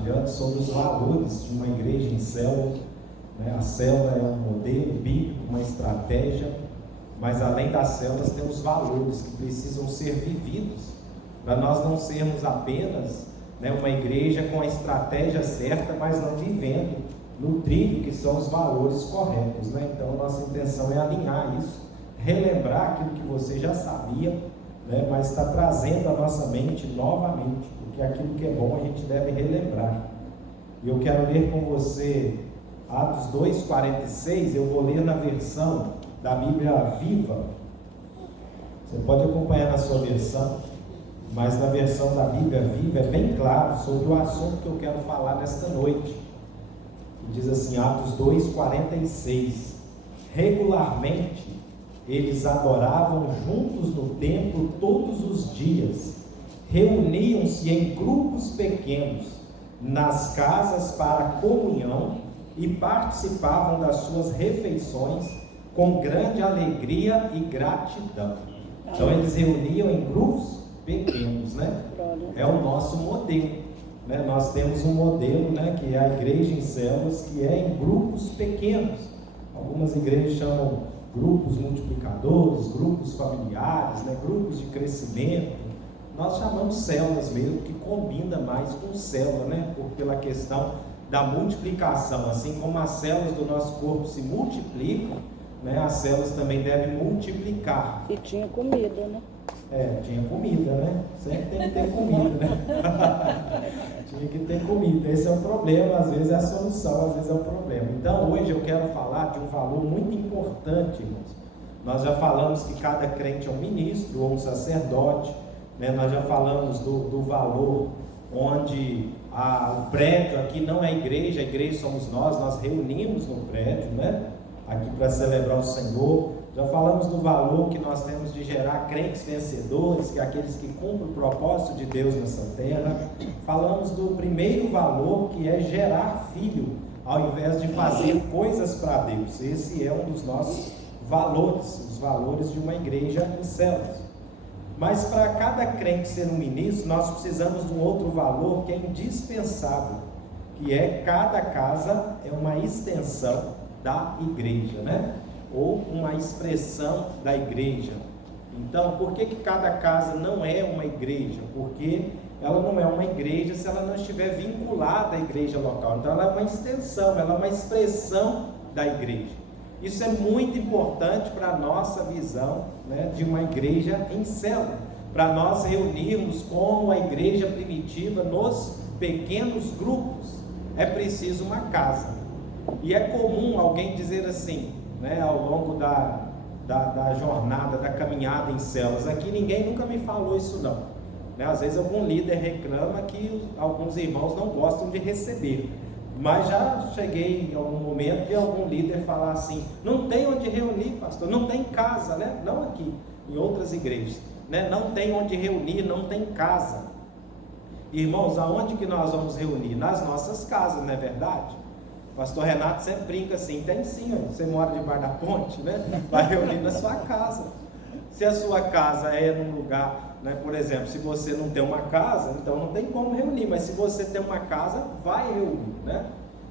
compartilhando sobre os valores de uma igreja em célula, né? A célula é um modelo bíblico, uma estratégia, mas além das células tem os valores que precisam ser vividos, para nós não sermos apenas, né, uma igreja com a estratégia certa, mas não vivendo no trilho que são os valores corretos, né? Então nossa intenção é alinhar isso, relembrar aquilo que você já sabia, né, mas está trazendo à nossa mente novamente, porque aquilo que é bom a gente deve relembrar. E eu quero ler com você Atos 2:46, eu vou ler na versão da Bíblia Viva. Você pode acompanhar na sua versão, mas na versão da Bíblia Viva é bem claro sobre o assunto que eu quero falar nesta noite. Diz assim, Atos 2:46: regularmente eles adoravam juntos no templo todos os dias, reuniam-se em grupos pequenos nas casas para comunhão e participavam das suas refeições com grande alegria e gratidão. Então eles reuniam em grupos pequenos, né? É o nosso modelo, né? Nós temos um modelo, né, que é a igreja em células, que é em grupos pequenos. Algumas igrejas chamam grupos multiplicadores, grupos familiares, né, grupos de crescimento. Nós chamamos células mesmo, que combina mais com célula, né, pela questão da multiplicação. Assim como as células do nosso corpo se multiplicam, né, as células também devem multiplicar. E tinha comida, né? Tinha comida, né? Sempre tem que ter comida, né? Tinha que ter comida. Esse é o problema, às vezes é a solução, às vezes é o problema. Então hoje eu quero falar de um valor muito importante, irmãos. Nós já falamos que cada crente é um ministro ou um sacerdote, né? Nós já falamos do valor onde o prédio aqui não é igreja, a igreja somos nós reunimos no prédio, né? Aqui para celebrar o Senhor. Já falamos do valor que nós temos de gerar crentes vencedores, que é aqueles que cumprem o propósito de Deus nessa terra. Falamos do primeiro valor, que é gerar filho, ao invés de fazer coisas para Deus. Esse é um dos nossos valores, os valores de uma igreja em células. Mas para cada crente ser um ministro, nós precisamos de um outro valor que é indispensável, que é cada casa é uma extensão da igreja, né? Ou uma expressão da igreja. Então, por que cada casa não é uma igreja? Porque ela não é uma igreja se ela não estiver vinculada à igreja local. Então ela é uma extensão, ela é uma expressão da igreja. Isso é muito importante para a nossa visão, né, de uma igreja em célula, para nós reunirmos como a igreja primitiva nos pequenos grupos. É preciso uma casa. E é comum alguém dizer assim, né, ao longo da jornada, da caminhada em células, aqui ninguém nunca me falou isso não, né? Às vezes algum líder reclama que alguns irmãos não gostam de receber, mas já cheguei em algum momento de algum líder falar assim, não tem onde reunir, pastor, não tem casa, né? Não aqui, em outras igrejas, né? Não tem onde reunir, não tem casa. Irmãos, aonde que nós vamos reunir? Nas nossas casas, não é verdade? O pastor Renato sempre brinca assim, tem sim, você mora debaixo da ponte, né? Vai reunir na sua casa. Se a sua casa é num lugar, né, por exemplo, se você não tem uma casa, então não tem como reunir, mas se você tem uma casa, vai reunir, né?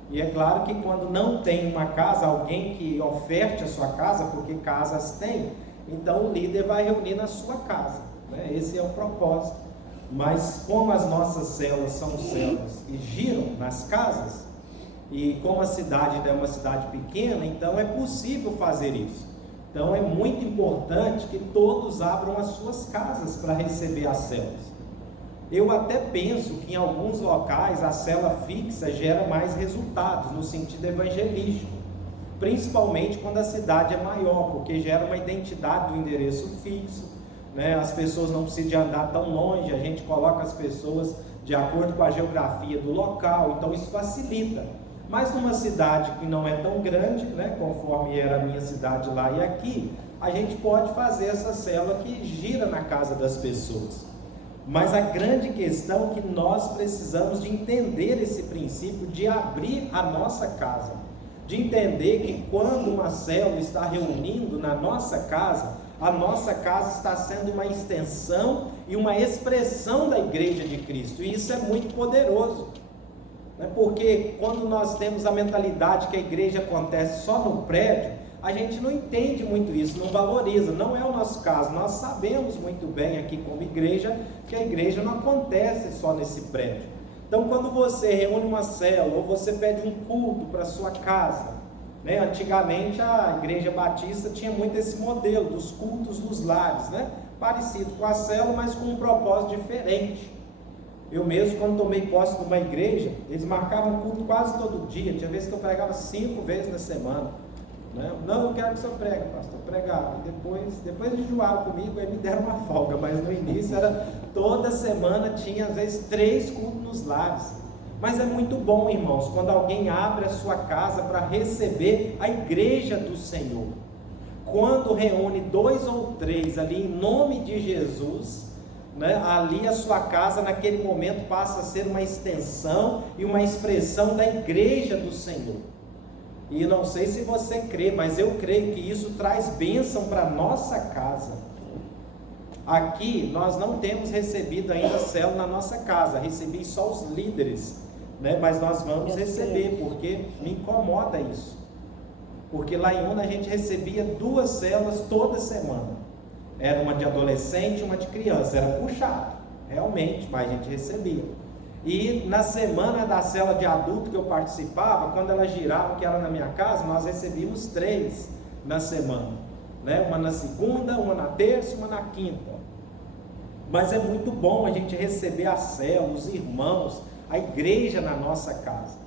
E é claro que quando não tem uma casa, alguém que oferte a sua casa, porque casas tem, então o líder vai reunir na sua casa, né? Esse é o propósito. Mas como as nossas células são células que giram nas casas, e como a cidade é uma cidade pequena, então é possível fazer isso. Então é muito importante que todos abram as suas casas para receber as células. Eu até penso que em alguns locais a célula fixa gera mais resultados no sentido evangelístico, principalmente quando a cidade é maior, porque gera uma identidade do endereço fixo, né? As pessoas não precisam de andar tão longe, a gente coloca as pessoas de acordo com a geografia do local, então isso facilita. Mas numa cidade que não é tão grande, né, conforme era a minha cidade lá e aqui, a gente pode fazer essa célula que gira na casa das pessoas. Mas a grande questão é que nós precisamos de entender esse princípio de abrir a nossa casa, de entender que quando uma célula está reunindo na nossa casa, a nossa casa está sendo uma extensão e uma expressão da igreja de Cristo, e isso é muito poderoso. né? Porque quando nós temos a mentalidade que a igreja acontece só no prédio, a gente não entende muito isso, não valoriza. Não é o nosso caso. Nós sabemos muito bem aqui como igreja que a igreja não acontece só nesse prédio. Então, quando você reúne uma célula ou você pede um culto para a sua casa, né? Antigamente a igreja batista tinha muito esse modelo dos cultos nos lares, né? Parecido com a célula, mas com um propósito diferente. Eu mesmo, quando tomei posse de uma igreja, eles marcavam culto quase todo dia. Tinha vezes que eu pregava 5 vezes na semana, né? Não, eu quero que o senhor pregue, pastor. Pregava. Depois enjoaram comigo, aí me deram uma folga. Mas no início era toda semana, tinha às vezes 3 cultos nos lares. Mas é muito bom, irmãos, quando alguém abre a sua casa para receber a igreja do Senhor. Quando reúne 2 ou 3 ali em nome de Jesus, né, ali a sua casa naquele momento passa a ser uma extensão e uma expressão da igreja do Senhor. E não sei se você crê, mas eu creio que isso traz bênção para a nossa casa. Aqui nós não temos recebido ainda célula na nossa casa, recebi só os líderes, né? Mas nós vamos receber, porque me incomoda isso. Porque lá em Una a gente recebia 2 células toda semana. Era uma de adolescente e uma de criança, era puxado, realmente, mas a gente recebia. E na semana da célula de adulto que eu participava, quando ela girava, que era na minha casa, nós recebíamos 3 na semana, né? Uma na segunda, uma na terça e uma na quinta. Mas é muito bom a gente receber a célula, os irmãos, a igreja na nossa casa.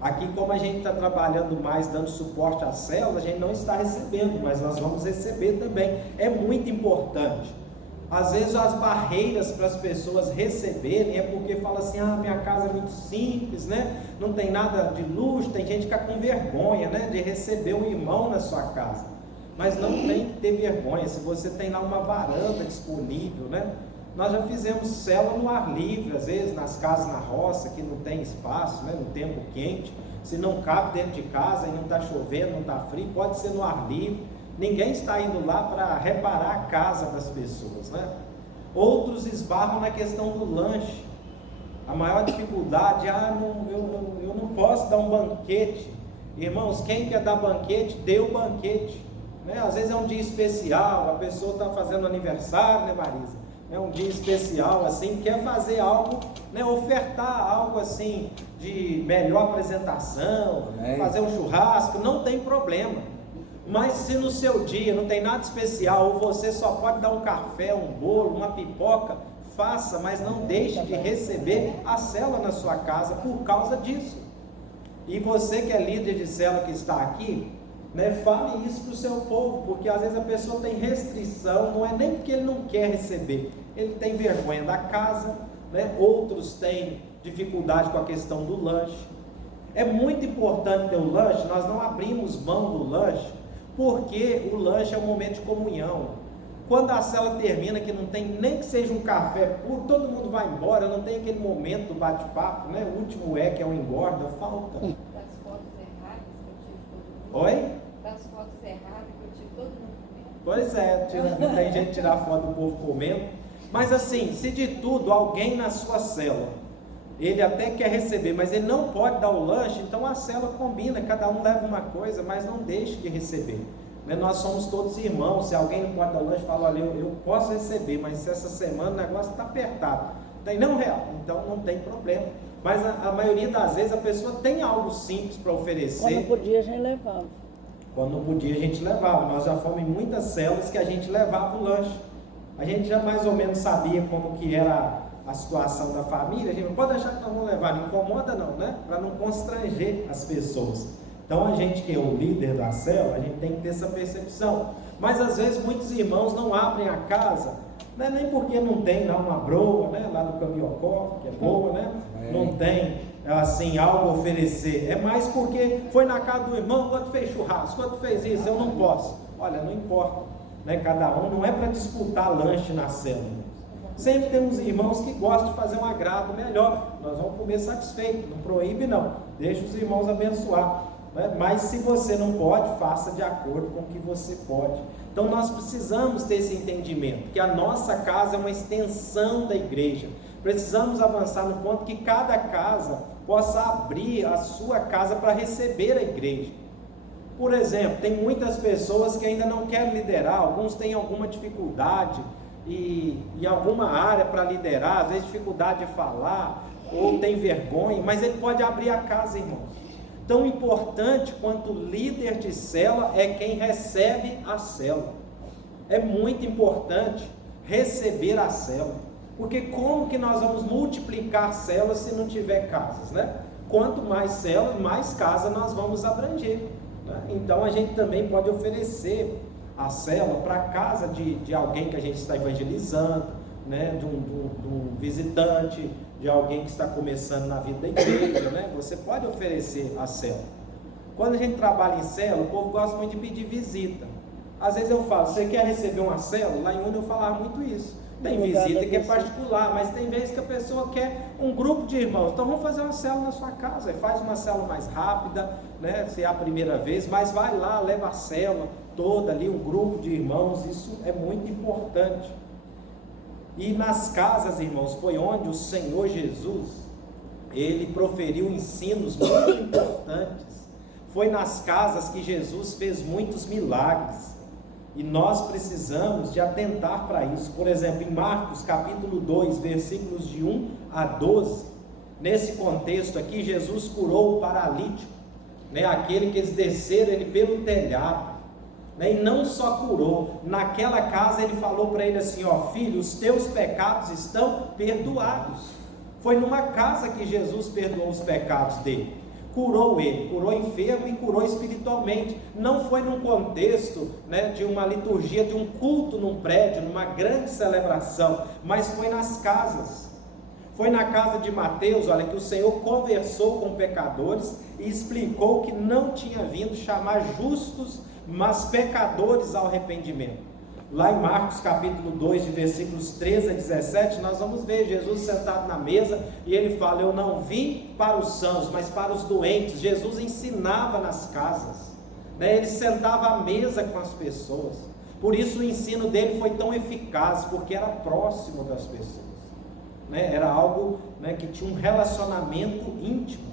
Aqui, como a gente está trabalhando mais, dando suporte à célula, a gente não está recebendo, mas nós vamos receber também. É muito importante. Às vezes as barreiras para as pessoas receberem é porque fala assim, minha casa é muito simples, né? Não tem nada de luxo, tem gente que fica com vergonha, né? De receber um irmão na sua casa. Mas não tem que ter vergonha, se você tem lá uma varanda disponível, né? Nós já fizemos célula no ar livre, às vezes nas casas na roça, que não tem espaço, né? No tempo quente, se não cabe dentro de casa e não está chovendo, não está frio, pode ser no ar livre. Ninguém está indo lá para reparar a casa das pessoas, né? Outros esbarram na questão do lanche. A maior dificuldade, eu não posso dar um banquete. Irmãos, quem quer dar banquete, dê o banquete, né? Às vezes é um dia especial, a pessoa está fazendo aniversário, né, Marisa? É um dia especial, assim, quer fazer algo, né, ofertar algo assim, de melhor apresentação, fazer um churrasco, não tem problema. Mas se no seu dia não tem nada especial, ou você só pode dar um café, um bolo, uma pipoca, faça, mas não deixe de receber a célula na sua casa por causa disso. E você que é líder de célula que está aqui, né, fale isso para o seu povo, porque às vezes a pessoa tem restrição, não é nem porque ele não quer receber, ele tem vergonha da casa, né? Outros têm dificuldade com a questão do lanche. É muito importante ter o lanche, nós não abrimos mão do lanche, porque o lanche é um momento de comunhão. Quando a célula termina, que não tem nem que seja um café puro, todo mundo vai embora, não tem aquele momento do bate-papo, né? O último que é o engorda, falta. Das fotos erradas que eu tive todo mundo. Oi? Das fotos erradas que eu tive todo mundo comendo. Pois é, não tem gente tirar foto do povo comendo. Mas assim, se de tudo alguém na sua célula, ele até quer receber, mas ele não pode dar o lanche, então a célula combina, cada um leva uma coisa, mas não deixe de receber. Né? Nós somos todos irmãos, se alguém não pode dar o lanche, fala, olha, eu posso receber, mas se essa semana o negócio está apertado, tem não real, então não tem problema. Mas a maioria das vezes a pessoa tem algo simples para oferecer. Quando podia a gente levava. Quando não podia a gente levava, nós já fomos em muitas células que a gente levava o lanche. A gente já mais ou menos sabia como que era a situação da família, a gente não pode achar que nós vamos levar, não incomoda não, né? Para não constranger as pessoas. Então a gente que é o líder da célula, a gente tem que ter essa percepção. Mas às vezes muitos irmãos não abrem a casa, né? Nem porque não tem lá uma broa, né? Lá no Camiocó, que é boa, né? Não tem assim algo a oferecer, é mais porque foi na casa do irmão, quando fez churrasco, quando fez isso, eu não posso. Olha, não importa, né? Cada um, não é para disputar lanche na célula. Sempre temos irmãos que gostam de fazer um agrado melhor, nós vamos comer satisfeito, não proíbe não, deixa os irmãos abençoar, né? Mas se você não pode, faça de acordo com o que você pode. Então nós precisamos ter esse entendimento, que a nossa casa é uma extensão da igreja. Precisamos avançar no ponto que cada casa possa abrir a sua casa para receber a igreja. Por exemplo, tem muitas pessoas que ainda não querem liderar, alguns têm alguma dificuldade em alguma área para liderar, às vezes dificuldade de falar, ou tem vergonha, mas ele pode abrir a casa, irmãos. Tão importante quanto líder de célula é quem recebe a célula. É muito importante receber a célula, porque como que nós vamos multiplicar células se não tiver casas, né? Quanto mais células, mais casas nós vamos abranger, né? Então a gente também pode oferecer a célula para a casa de alguém que a gente está evangelizando, né? De um visitante, de alguém que está começando na vida da igreja, né? Você pode oferecer a célula. Quando a gente trabalha em célula, o povo gosta muito de pedir visita. Às vezes eu falo, você quer receber uma célula? Lá em Una eu falava muito isso. Tem visita que é particular, mas tem vezes que a pessoa quer um grupo de irmãos. Então vamos fazer uma célula na sua casa. Faz uma célula mais rápida, né? Se é a primeira vez, mas vai lá, leva a célula toda ali, um grupo de irmãos. Isso é muito importante. E nas casas, irmãos, foi onde o Senhor Jesus, ele proferiu ensinos muito importantes. Foi nas casas que Jesus fez muitos milagres. E nós precisamos de atentar para isso. Por exemplo, em Marcos capítulo 2, versículos de 1 a 12, nesse contexto aqui, Jesus curou o paralítico, né? Aquele que eles desceram ele pelo telhado, né? E não só curou, naquela casa ele falou para ele assim, ó, filho, os teus pecados estão perdoados. Foi numa casa que Jesus perdoou os pecados dele. Curou ele, curou enfermo e curou espiritualmente. Não foi num contexto, né, de uma liturgia, de um culto num prédio, numa grande celebração, mas foi nas casas. Foi na casa de Mateus, olha, que o Senhor conversou com pecadores e explicou que não tinha vindo chamar justos, mas pecadores ao arrependimento. Lá em Marcos capítulo 2, de versículos 13 a 17, nós vamos ver Jesus sentado na mesa e ele fala, eu não vim para os sãos, mas para os doentes. Jesus ensinava nas casas, né? Ele sentava à mesa com as pessoas, por isso o ensino dele foi tão eficaz, porque era próximo das pessoas, né? Era algo, né, que tinha um relacionamento íntimo.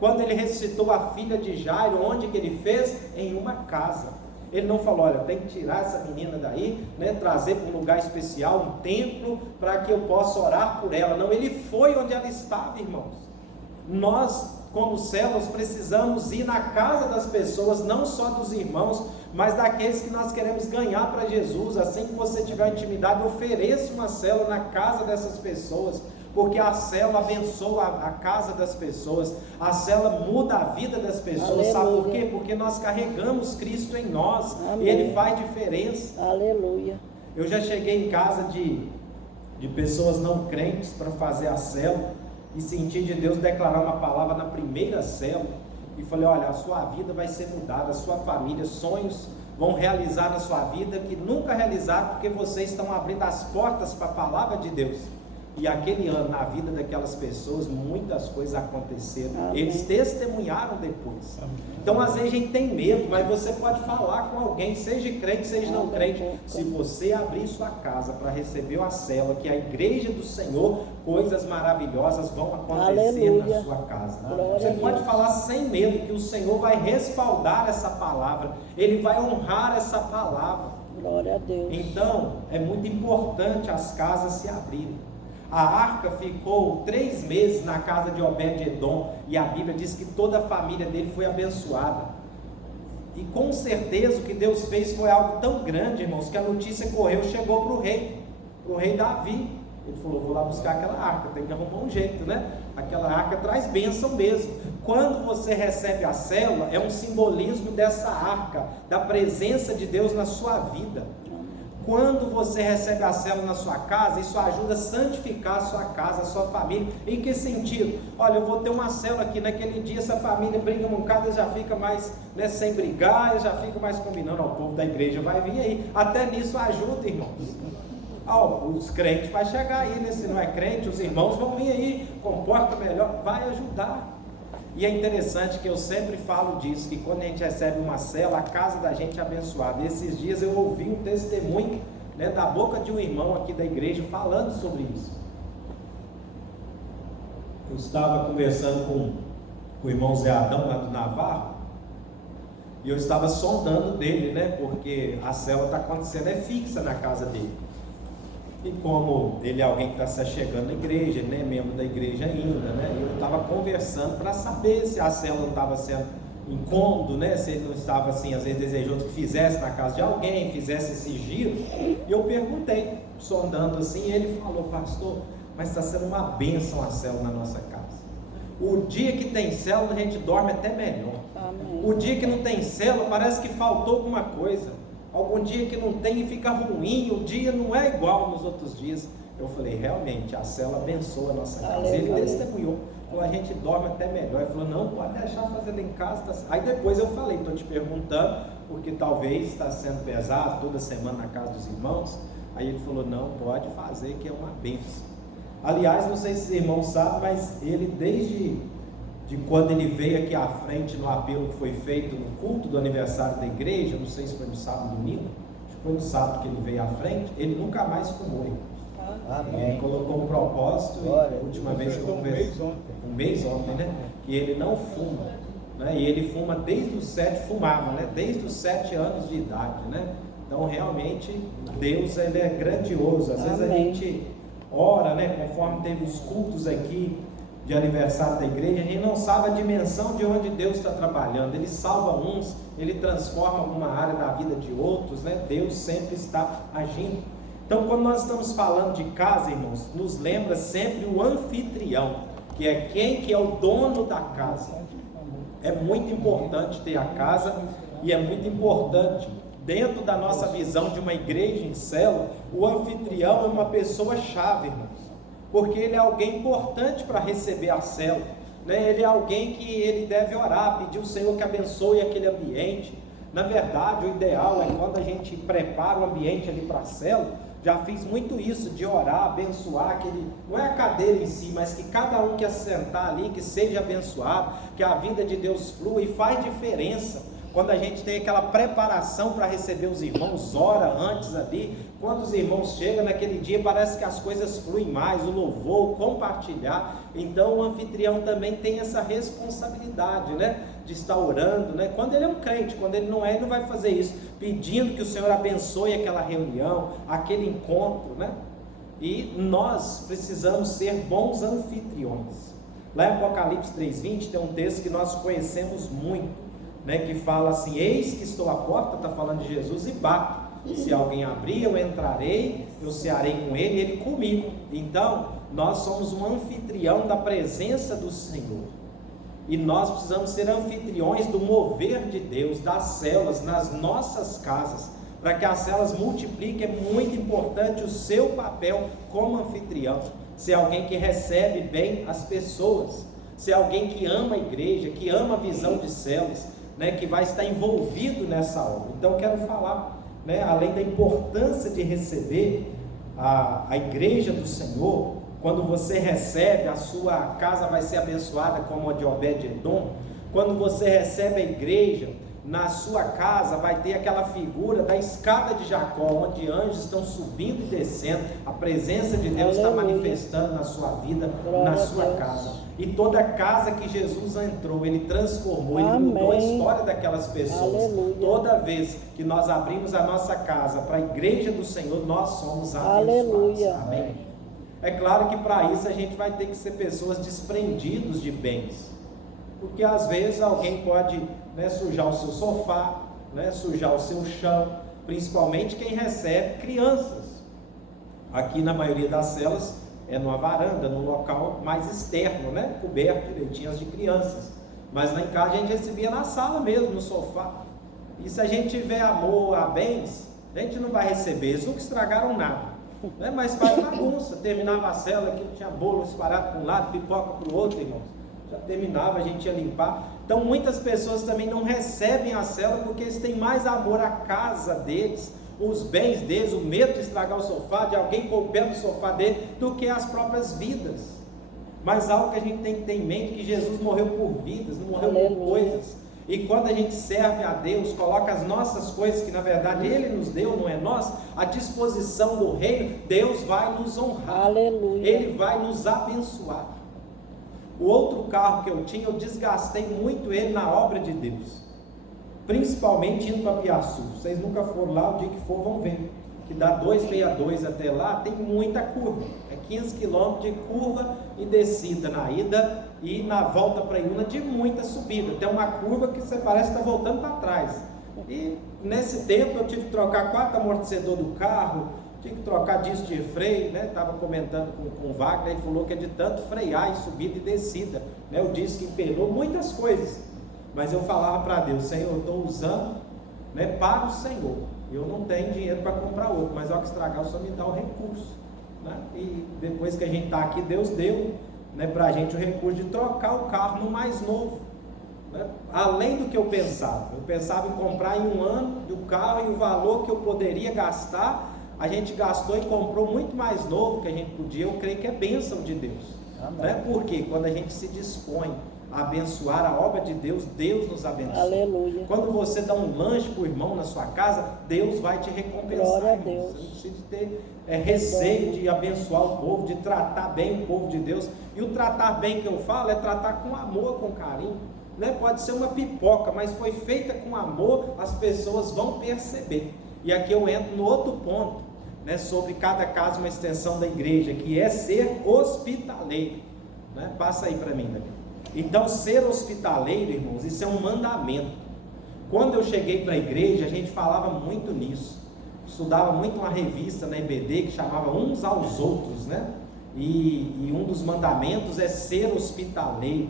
Quando ele ressuscitou a filha de Jairo, onde que ele fez? Em uma casa. Ele não falou, olha, tem que tirar essa menina daí, né, trazer para um lugar especial, um templo, para que eu possa orar por ela. Não, ele foi onde ela estava, irmãos. Nós, como células, precisamos ir na casa das pessoas, não só dos irmãos, mas daqueles que nós queremos ganhar para Jesus. Assim que você tiver intimidade, ofereça uma célula na casa dessas pessoas, porque a célula abençoa a casa das pessoas, a célula muda a vida das pessoas. Aleluia. Sabe por quê? Porque nós carregamos Cristo em nós. Amém. E Ele faz diferença. Aleluia. Eu já cheguei em casa de pessoas não crentes para fazer a célula e senti de Deus declarar uma palavra na primeira célula e falei, olha, a sua vida vai ser mudada, a sua família, sonhos vão realizar na sua vida que nunca realizaram, porque vocês estão abrindo as portas para a palavra de Deus. E aquele ano, na vida daquelas pessoas, muitas coisas aconteceram. Amém. Eles testemunharam depois. Amém. Então, às vezes a gente tem medo, mas você pode falar com alguém, seja crente, seja não crente. Se você abrir sua casa para receber uma célula, que é a igreja do Senhor, coisas maravilhosas vão acontecer. Aleluia. Na sua casa. Você pode falar sem medo, que o Senhor vai respaldar essa palavra, Ele vai honrar essa palavra. Glória a Deus. Então, é muito importante as casas se abrirem. A arca ficou 3 meses na casa de Obed-Edom, e a Bíblia diz que toda a família dele foi abençoada. E com certeza o que Deus fez foi algo tão grande, irmãos, que a notícia correu, chegou para o rei Davi. Ele falou, vou lá buscar aquela arca, tem que arrumar um jeito, né? Aquela arca traz bênção mesmo. Quando você recebe a célula, é um simbolismo dessa arca, da presença de Deus na sua vida. Quando você recebe a célula na sua casa, isso ajuda a santificar a sua casa, a sua família. Em que sentido? Olha, eu vou ter uma célula aqui, naquele dia essa família briga um bocado, já fica mais, né, sem brigar, já fica mais combinando, ó, o povo da igreja vai vir aí. Até nisso ajuda, irmãos. Ó, os crentes vão chegar aí, né? Se não é crente, os irmãos vão vir aí, comporta melhor, vai ajudar. E é interessante que eu sempre falo disso, que quando a gente recebe uma célula, a casa da gente é abençoada. Esses dias eu ouvi um testemunho, né, da boca de um irmão aqui da igreja falando sobre isso. Eu estava conversando com o irmão Zé Adão, lá do Navarro, e eu estava sondando dele, né? Porque a célula está acontecendo, é fixa na casa dele. E como ele é alguém que está se chegando na igreja, ele não é membro da igreja ainda, né? Eu estava conversando para saber se a célula não estava sendo incômodo, né? Se ele não estava assim, às vezes desejoso que fizesse na casa de alguém, fizesse esse giro. E eu perguntei, sondando assim, e ele falou: pastor, mas está sendo uma bênção a célula na nossa casa. O dia que tem célula a gente dorme até melhor. Amém. O dia que não tem célula parece que faltou alguma coisa. Algum dia que não tem e fica ruim, o dia não é igual nos outros dias. Eu falei: realmente, a célula abençoa a nossa casa. Ele testemunhou, falou: a gente dorme até melhor. Ele falou: não, pode deixar fazer lá em casa. Tá... Aí depois eu falei: estou te perguntando, porque talvez está sendo pesado toda semana na casa dos irmãos. Aí ele falou: não, pode fazer, que é uma bênção. Aliás, não sei se os irmãos sabem, mas ele desde quando ele veio aqui à frente no apelo que foi feito no culto do aniversário da igreja, não sei se foi no sábado ou domingo, acho que foi no sábado que ele veio à frente, ele nunca mais fumou. Ele colocou um propósito, e a última vez que eu conversei, um mês ontem, né? Que ele não fuma, né? E ele fuma desde os 7, fumava, né? Desde os 7 anos de idade, né? Então realmente Deus, ele é grandioso. Às vezes a gente ora, né? Conforme teve os cultos aqui de aniversário da igreja, a gente não sabe a dimensão de onde Deus está trabalhando. Ele salva uns, ele transforma alguma área da vida de outros, né? Deus sempre está agindo. Então, quando nós estamos falando de casa, irmãos, nos lembra sempre o anfitrião, que é quem que é o dono da casa. É muito importante ter a casa, e é muito importante, dentro da nossa visão de uma igreja em célula, o anfitrião é uma pessoa chave, irmãos, porque ele é alguém importante para receber a célula, né? Ele é alguém que ele deve orar, pedir ao Senhor que abençoe aquele ambiente. Na verdade, o ideal é quando a gente prepara o ambiente ali para a célula. Já fiz muito isso, de orar, abençoar aquele, não é a cadeira em si, mas que cada um que assentar ali, que seja abençoado, que a vida de Deus flua, e faz diferença quando a gente tem aquela preparação para receber os irmãos, ora antes ali, quando os irmãos chegam naquele dia, parece que as coisas fluem mais, o louvor, o compartilhar. Então o anfitrião também tem essa responsabilidade, né, de estar orando, né? Quando ele é um crente, quando ele não é, ele não vai fazer isso, pedindo que o Senhor abençoe aquela reunião, aquele encontro, né? E nós precisamos ser bons anfitriões. Lá em Apocalipse 3:20 tem um texto que nós conhecemos muito, né, que fala assim: eis que estou à porta, está falando de Jesus, e bato. Se alguém abrir, eu entrarei, eu cearei com ele e ele comigo. Então, nós somos um anfitrião da presença do Senhor. E nós precisamos ser anfitriões do mover de Deus, das células, nas nossas casas. Para que as células multipliquem, é muito importante o seu papel como anfitrião. Ser alguém que recebe bem as pessoas. Ser alguém que ama a igreja, que ama a visão de células, né, que vai estar envolvido nessa obra. Então eu quero falar, né, além da importância de receber a igreja do Senhor, quando você recebe, a sua casa vai ser abençoada como a de Obed-Edom. Quando você recebe a igreja, na sua casa vai ter aquela figura da escada de Jacó, onde anjos estão subindo e descendo, a presença de Deus está manifestando na sua vida, na sua casa. E toda casa que Jesus entrou, Ele transformou, Ele mudou a história daquelas pessoas. Aleluia. Toda vez que nós abrimos a nossa casa para a igreja do Senhor, nós somos abençoados. Aleluia. Amém. É claro que para isso a gente vai ter que ser pessoas desprendidos de bens, porque às vezes alguém pode, né, sujar o seu sofá, né, sujar o seu chão, principalmente quem recebe crianças. Aqui na maioria das celas é numa varanda, num local mais externo, né, coberto direitinho de crianças, mas lá em casa a gente recebia na sala mesmo, no sofá. E se a gente tiver amor a bens, a gente não vai receber. Eles nunca estragaram nada, né? Mas faz bagunça. Terminava a cela aqui, tinha bolo espalhado para um lado, pipoca para o outro, irmãos. Já terminava, a gente ia limpar. Então muitas pessoas também não recebem a célula porque eles têm mais amor à casa deles, os bens deles, o medo de estragar o sofá, de alguém pôr o pé no sofá dele, do que as próprias vidas. Mas algo que a gente tem que ter em mente, que Jesus morreu por vidas, não morreu por coisas. E quando a gente serve a Deus, coloca as nossas coisas, que na verdade Ele nos deu, não é nós, à disposição do reino, Deus vai nos honrar. Aleluia. Ele vai nos abençoar. O outro carro que eu tinha, eu desgastei muito ele na obra de Deus, principalmente indo para Piaçu. Vocês nunca foram lá, o dia que for vão ver, que dá 262 até lá, tem muita curva, é 15 quilômetros de curva e descida na ida, e na volta para Iuna de muita subida. Tem uma curva que você parece que está voltando para trás, e nesse tempo eu tive que trocar 4 amortecedores do carro, tive que trocar disco de freio, né? Estava comentando com o Wagner, ele falou que é de tanto frear em subida e descida, né? O disco empenou, muitas coisas, mas eu falava para Deus: Senhor, eu estou usando, né, para o Senhor, eu não tenho dinheiro para comprar outro, mas ao que estragar o Senhor me dá o recurso, né? E depois que a gente está aqui, Deus deu, né, para a gente o recurso de trocar o carro no mais novo, né? Além do que eu pensava em comprar em um ano do carro, e o valor que eu poderia gastar, a gente gastou e comprou muito mais novo que a gente podia. Eu creio que é bênção de Deus, né? Porque quando a gente se dispõe a abençoar a obra de Deus, Deus nos abençoa. Aleluia. Quando você dá um lanche para o irmão na sua casa, Deus vai te recompensar. Glória a Deus. Você não precisa ter receio de abençoar o povo, de tratar bem o povo de Deus. E o tratar bem que eu falo é tratar com amor, com carinho, né? Pode ser uma pipoca, mas foi feita com amor, as pessoas vão perceber. E aqui eu entro no outro ponto, né, sobre cada caso uma extensão da igreja, que é ser hospitaleiro, né? Passa aí para mim, Davi. Então, ser hospitaleiro, irmãos, isso é um mandamento. Quando eu cheguei para a igreja, a gente falava muito nisso, estudava muito uma revista na IBD que chamava Uns aos Outros, né? E um dos mandamentos é ser hospitaleiro.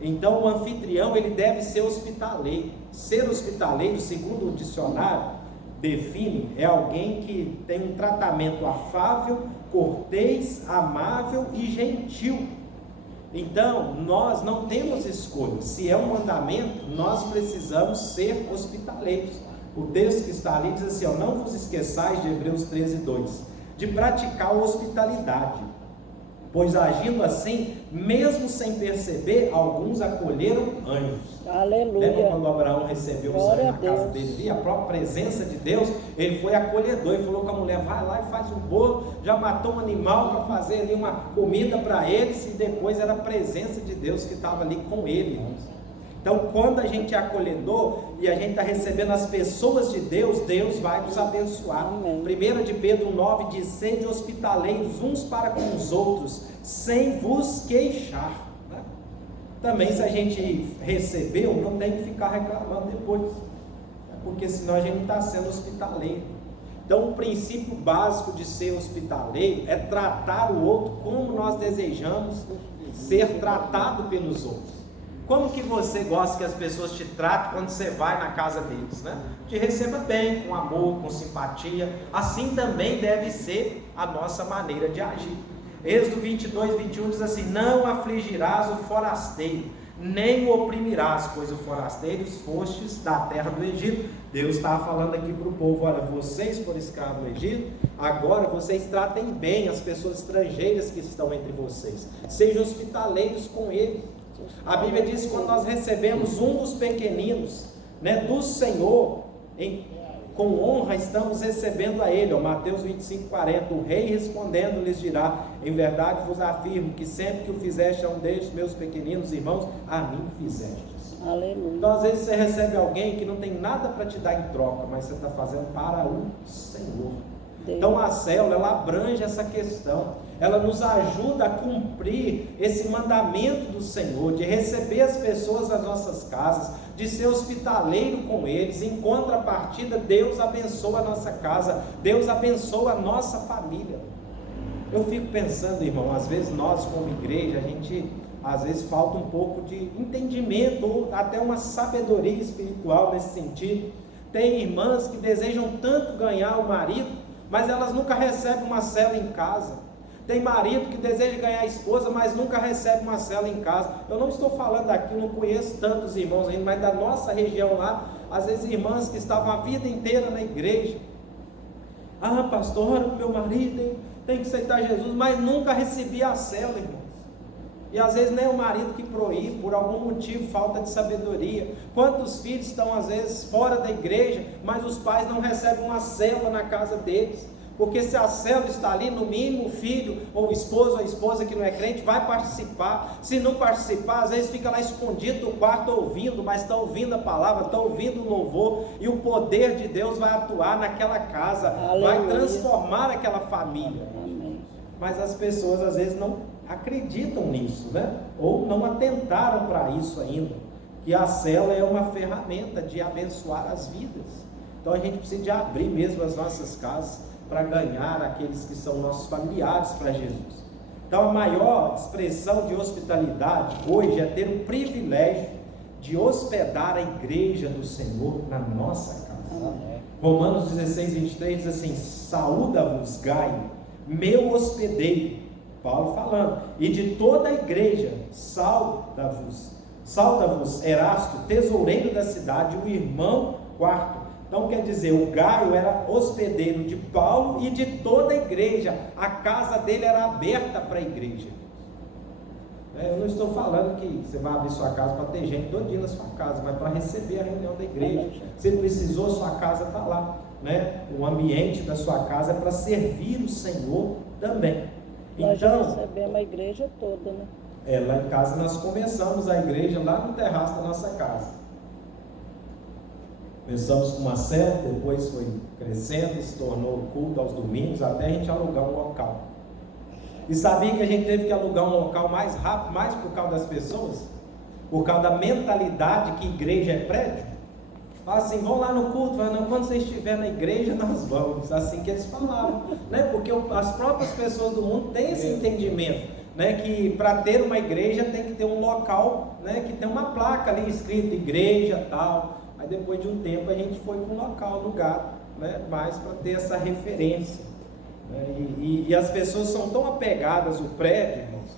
Então o anfitrião, ele deve ser hospitaleiro. Ser hospitaleiro, segundo o dicionário, define, é alguém que tem um tratamento afável, cortês, amável e gentil. Então, nós não temos escolha. Se é um mandamento, nós precisamos ser hospitaleiros. O texto que está ali diz assim, ó: não vos esqueçais, de Hebreus 13:2, de praticar a hospitalidade, pois agindo assim, mesmo sem perceber, alguns acolheram anjos. Aleluia. Lembra quando Abraão recebeu os anjos na casa dele? E a própria presença de Deus, ele foi acolhedor. Ele falou com a mulher: vai lá e faz um bolo. Já matou um animal para fazer ali uma comida para eles, e depois era a presença de Deus que estava ali com ele, irmãos. Então, quando a gente é acolhedor e a gente está recebendo as pessoas de Deus, Deus vai nos abençoar. 1 de Pedro 9 diz: sede hospitaleiros uns para com os outros, sem vos queixar. Né? Também, se a gente recebeu, não tem que ficar reclamando depois, porque senão a gente não está sendo hospitaleiro. Então, o princípio básico de ser hospitaleiro é tratar o outro como nós desejamos ser tratado pelos outros. Como que você gosta que as pessoas te tratem quando você vai na casa deles, né? Te receba bem, com amor, com simpatia. Assim também deve ser a nossa maneira de agir. Êxodo 22:21 diz assim: não afligirás o forasteiro, nem o oprimirás, pois o forasteiro fostes da terra do Egito. Deus estava falando aqui para o povo: olha, vocês foram escravos no Egito, agora vocês tratem bem as pessoas estrangeiras que estão entre vocês, sejam hospitaleiros com eles. A Bíblia diz que quando nós recebemos um dos pequeninos, né, do Senhor, com honra estamos recebendo a ele. Mateus 25:40, o rei respondendo lhes dirá: em verdade vos afirmo que sempre que o fizeste a um destes meus pequeninos irmãos, a mim fizestes. Aleluia. Então às vezes você recebe alguém que não tem nada para te dar em troca, mas você está fazendo para o Senhor. Deus. Então a célula, ela abrange essa questão, ela nos ajuda a cumprir esse mandamento do Senhor, de receber as pessoas nas nossas casas, de ser hospitaleiro com eles. Em contrapartida, Deus abençoa a nossa casa, Deus abençoa a nossa família. Eu fico pensando, irmão, às vezes nós como igreja, a gente às vezes falta um pouco de entendimento, ou até uma sabedoria espiritual nesse sentido. Tem irmãs que desejam tanto ganhar o marido, mas elas nunca recebem uma célula em casa. Tem marido que deseja ganhar a esposa, mas nunca recebe uma célula em casa. Eu não estou falando aqui, eu não conheço tantos irmãos ainda, mas da nossa região lá, às vezes irmãs que estavam a vida inteira na igreja. Ah, pastor, ora para o meu marido, tem que aceitar Jesus, mas nunca recebia a célula, irmãos. E às vezes nem o marido que proíbe, por algum motivo, falta de sabedoria. Quantos filhos estão às vezes fora da igreja, mas os pais não recebem uma célula na casa deles? Porque se a célula está ali, no mínimo o filho, ou o esposo, ou a esposa que não é crente, vai participar. Se não participar, às vezes fica lá escondido no quarto ouvindo, mas está ouvindo a palavra, está ouvindo o louvor, e o poder de Deus vai atuar naquela casa, vai transformar aquela família. Amém. Mas as pessoas às vezes não acreditam nisso, né? Ou não atentaram para isso ainda, que a célula é uma ferramenta de abençoar as vidas. Então a gente precisa de abrir mesmo as nossas casas para ganhar aqueles que são nossos familiares para Jesus. Então a maior expressão de hospitalidade hoje é ter o privilégio de hospedar a igreja do Senhor na nossa casa. Romanos 16, 23 diz assim: saúda-vos Gaio, meu hospedeiro, Paulo falando, e de toda a igreja, sauda-vos Erasto, tesoureiro da cidade, o irmão Quarto. Então quer dizer, o Gaio era hospedeiro de Paulo e de toda a igreja, a casa dele era aberta para a igreja. Eu não estou falando que você vai abrir sua casa para ter gente todo dia na sua casa, mas para receber a reunião da igreja. Se precisou, sua casa está lá, né? O ambiente da sua casa é para servir o Senhor também. Nós já Então, recebemos a igreja toda, né? lá em casa nós começamos a igreja lá no terraço da nossa casa. Começamos com uma célula, depois foi crescendo, se tornou culto aos domingos, até a gente alugar um local. E sabia que a gente teve que alugar um local mais rápido, mais por causa das pessoas? Por causa da mentalidade que igreja é prédio? Fala assim, vão lá no culto, fala, não, quando você estiver na igreja nós vamos, assim que eles falavam, né? Porque as próprias pessoas do mundo têm esse entendimento, né? Que para ter uma igreja tem que ter um local, né? Que tem uma placa ali escrito igreja, tal. Aí depois de um tempo a gente foi para um local, lugar, né? Mais para ter essa referência, né? E as pessoas são tão apegadas ao prédio, irmãos,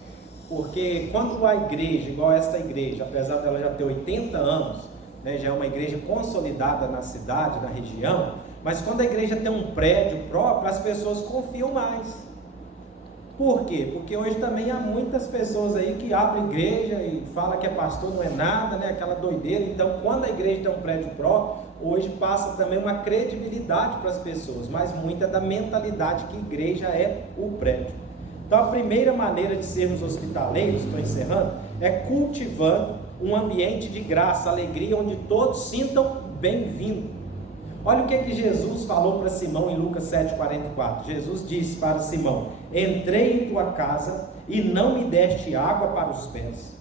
porque quando a igreja, igual essa igreja, apesar dela já ter 80 anos, né? Já é uma igreja consolidada na cidade, na região, mas quando a igreja tem um prédio próprio, as pessoas confiam mais. Por quê? Porque hoje também há muitas pessoas aí que abrem igreja e falam que é pastor, não é nada, né? Aquela doideira. Então, quando a igreja tem um prédio próprio, hoje passa também uma credibilidade para as pessoas, mas muita da mentalidade que igreja é o prédio. Então, a primeira maneira de sermos hospitaleiros, estou encerrando, é cultivando um ambiente de graça, alegria, onde todos sintam bem-vindo. Olha o que Jesus falou para Simão em Lucas 7,44. Jesus disse para Simão: entrei em tua casa e não me deste água para os pés.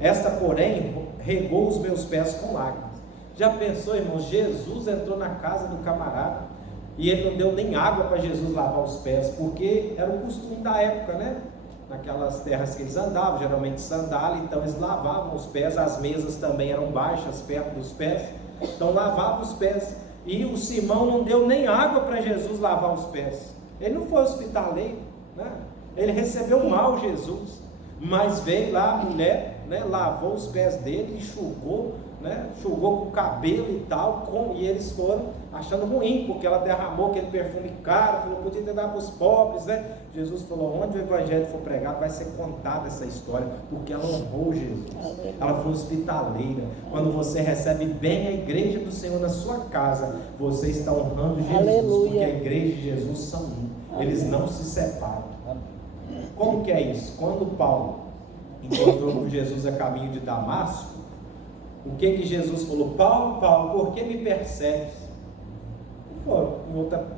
Esta, porém, regou os meus pés com lágrimas. Já pensou, irmão? Jesus entrou na casa do camarada e ele não deu nem água para Jesus lavar os pés, porque era o costume da época, né? Naquelas terras que eles andavam, geralmente sandália, então eles lavavam os pés. As mesas também eram baixas, perto dos pés, então lavavam os pés. E o Simão não deu nem água para Jesus lavar os pés. Ele não foi hospitaleiro, né? Ele recebeu mal Jesus, mas veio lá a mulher, né? Lavou os pés dele, enxugou, né? Enxugou com o cabelo e tal, e eles foram achando ruim, porque ela derramou aquele perfume caro, falou, podia ter dado para os pobres, né? Jesus falou, onde o evangelho for pregado vai ser contada essa história, porque ela honrou Jesus, ela foi hospitaleira. Quando você recebe bem a igreja do Senhor na sua casa, você está honrando Jesus. Aleluia. Porque a igreja de Jesus são um, eles não se separam. Como que é isso? Quando Paulo encontrou com Jesus a caminho de Damasco, o que Jesus falou? Paulo, Paulo, por que me persegues?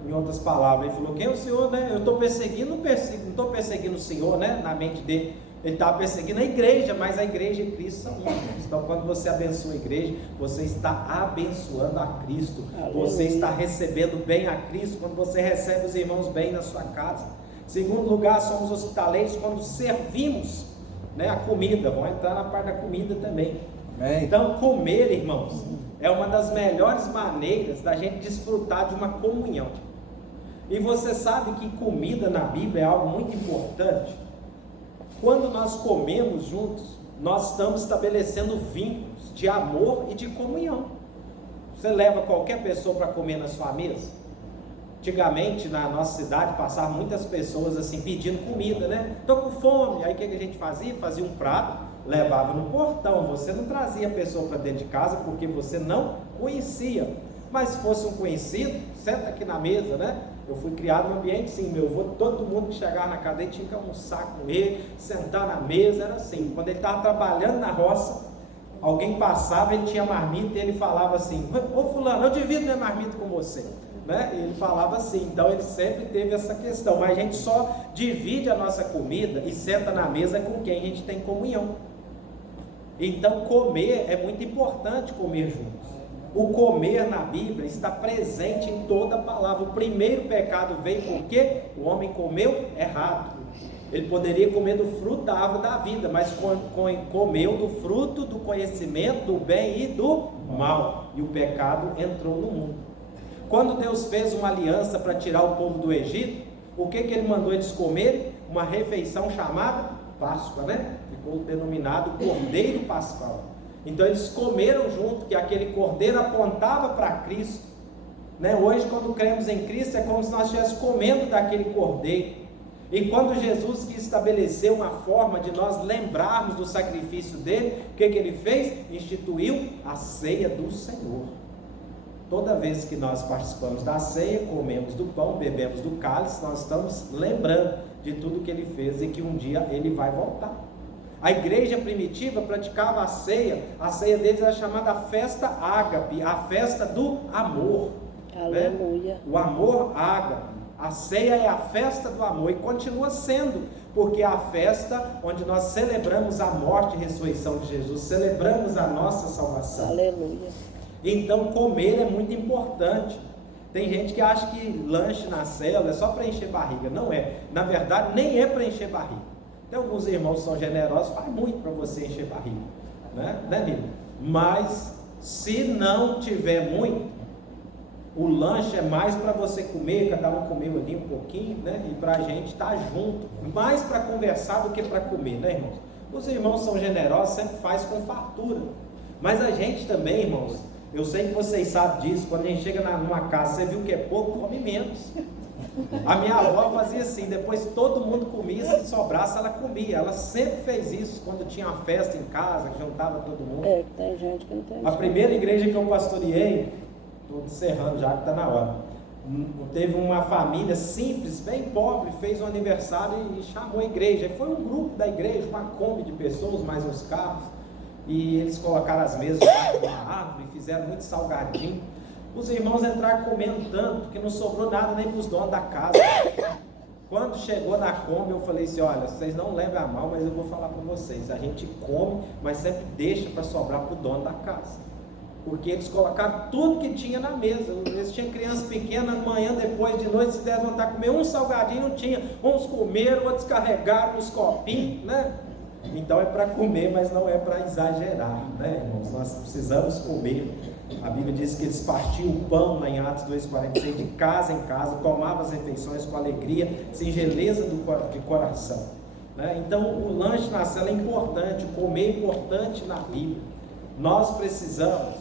Em outras palavras, ele falou, quem é o Senhor, né? Eu estou perseguindo, não estou perseguindo o Senhor, né? Na mente dele, ele estava perseguindo a igreja, mas a igreja e Cristo são um. Então, quando você abençoa a igreja, você está abençoando a Cristo. Aleluia. Você está recebendo bem a Cristo, quando você recebe os irmãos bem na sua casa. Segundo lugar, somos hospitaleiros quando servimos, né, a comida. Vamos entrar na parte da comida também. Então, comer, irmãos, é uma das melhores maneiras da gente desfrutar de uma comunhão. E você sabe que comida na Bíblia é algo muito importante. Quando nós comemos juntos, nós estamos estabelecendo vínculos de amor e de comunhão. Você leva qualquer pessoa para comer na sua mesa? Antigamente, na nossa cidade, passavam muitas pessoas assim, pedindo comida, né? Estou com fome. Aí o que a gente fazia? Fazia um prato, levava no portão. Você não trazia a pessoa para dentro de casa porque você não conhecia. Mas se fosse um conhecido, senta aqui na mesa, né? Eu fui criado num ambiente assim, meu avô, todo mundo que chegava na cadeia tinha que almoçar com ele, sentar na mesa, era assim. Quando ele estava trabalhando na roça, alguém passava, ele tinha marmita e ele falava assim: ô fulano, eu divido minha marmita com você, né? E ele falava assim. Então ele sempre teve essa questão, mas a gente só divide a nossa comida e senta na mesa com quem a gente tem comunhão. Então comer é muito importante, comer juntos. O comer na Bíblia está presente em toda a palavra. O primeiro pecado veio porque o homem comeu errado. Ele poderia comer do fruto da árvore da vida, mas comeu do fruto do conhecimento do bem e do mal, e o pecado entrou no mundo. Quando Deus fez uma aliança para tirar o povo do Egito, o que ele mandou eles comerem? Uma refeição chamada Páscoa, né? Ficou denominado Cordeiro Pascal. Então eles comeram junto, que aquele cordeiro apontava para Cristo, né? Hoje, quando cremos em Cristo, é como se nós estivéssemos comendo daquele cordeiro. E quando Jesus quis estabelecer uma forma de nós lembrarmos do sacrifício dele, o que ele fez? Instituiu a ceia do Senhor. Toda vez que nós participamos da ceia, comemos do pão, bebemos do cálice, nós estamos lembrando de tudo que ele fez e que um dia ele vai voltar. A igreja primitiva praticava a ceia deles era chamada festa ágape, a festa do amor. Aleluia. Né? O amor ágape, a ceia é a festa do amor e continua sendo, porque é a festa onde nós celebramos a morte e ressurreição de Jesus, celebramos a nossa salvação. Aleluia. Então comer é muito importante. Tem gente que acha que lanche na célula é só para encher barriga. Não é, na verdade nem é para encher barriga. Tem alguns irmãos que são generosos, faz muito para você encher barriga, né, Nilo? Mas se não tiver muito, o lanche é mais para você comer, cada um comeu ali um pouquinho, né? E para a gente estar junto, mais para conversar do que para comer, né, irmãos? Os irmãos são generosos, sempre faz com fartura. Mas a gente também, irmãos, eu sei que vocês sabem disso, quando a gente chega numa casa, você viu que é pouco, come menos. A minha avó fazia assim, depois todo mundo comia, se sobrasse ela comia. Ela sempre fez isso quando tinha uma festa em casa, que juntava todo mundo. Tem gente que não tem. A primeira igreja que eu pastoreei, estou encerrando já que está na hora, teve uma família simples, bem pobre, fez um aniversário e chamou a igreja. Foi um grupo da igreja, uma Kombi de pessoas, mais uns carros, e eles colocaram as mesas debaixo de uma árvore, fizeram muito salgadinho. Os irmãos entraram comendo tanto que não sobrou nada nem para os donos da casa. Quando chegou na Kombi, eu falei assim: olha, vocês não levem a mal, mas eu vou falar para vocês, a gente come, mas sempre deixa para sobrar para o dono da casa, porque eles colocaram tudo que tinha na mesa. Eles tinham criança pequena, amanhã, depois de noite, se levantar comer um salgadinho, não tinha, uns comeram, outros carregaram os copinhos, né? Então é para comer, mas não é para exagerar, né, irmãos? Nós precisamos comer. A Bíblia diz que eles partiam o pão, lá em Atos 2,46, de casa em casa, tomavam as refeições com alegria, singeleza de coração, né? Então o lanche na cela é importante, o comer é importante na Bíblia. Nós precisamos,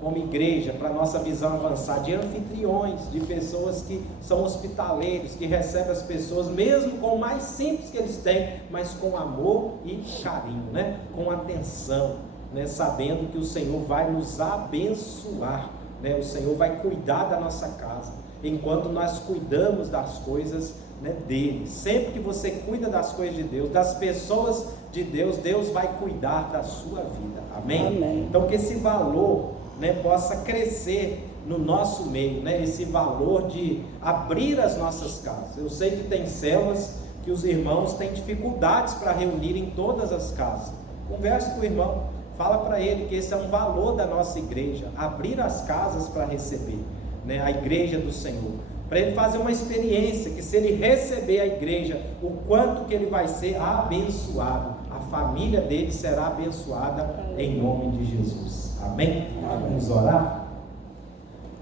como igreja, para a nossa visão avançar, de anfitriões, de pessoas que são hospitaleiros, que recebem as pessoas, mesmo com o mais simples que eles têm, mas com amor e carinho, né? Com atenção, né? Sabendo que o Senhor vai nos abençoar, né? O Senhor vai cuidar da nossa casa, enquanto nós cuidamos das coisas, né, dele. Sempre que você cuida das coisas de Deus, das pessoas de Deus, Deus vai cuidar da sua vida, amém? Amém. Então que esse valor, né, possa crescer no nosso meio, né, esse valor de abrir as nossas casas. Eu sei que tem células que os irmãos têm dificuldades para reunir em todas as casas. Converse com o irmão, fala para ele que esse é um valor da nossa igreja, abrir as casas para receber, né, a igreja do Senhor, para ele fazer uma experiência, que se ele receber a igreja, o quanto que ele vai ser abençoado, a família dele será abençoada em nome de Jesus, amém? Vamos orar?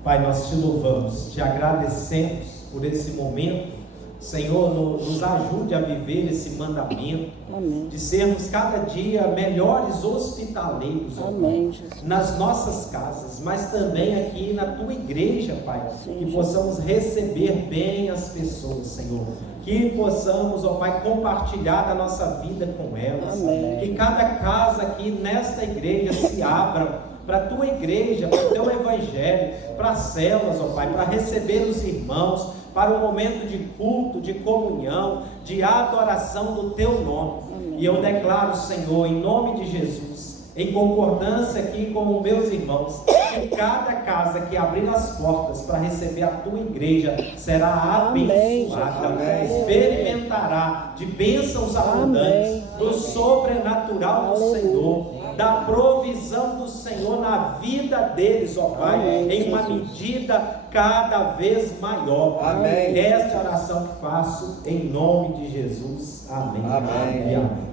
Pai, nós te louvamos, te agradecemos por esse momento. Senhor, nos ajude a viver esse mandamento, amém, de sermos cada dia melhores hospitaleiros, amém, nas nossas casas, mas também aqui na tua igreja, Pai, sim, que possamos receber bem as pessoas, Senhor, que possamos, ó Pai, compartilhar da nossa vida com elas. Amém. Que cada casa aqui nesta igreja se abra para a tua igreja, para o teu evangelho, para as células, ó Pai, para receber os irmãos, para o momento de culto, de comunhão, de adoração do teu nome. Amém. E eu declaro, Senhor, em nome de Jesus, em concordância aqui com os meus irmãos, que cada casa que abrir as portas para receber a tua igreja será abençoada, Amém. experimentará de bênçãos abundantes, Amém. do sobrenatural do Aleluia. Senhor, da provisão do Senhor na vida deles, ó Pai, Amém, em uma Jesus. medida cada vez maior. Amém. Esta oração que faço em nome de Jesus. Amém. Amém. E amém.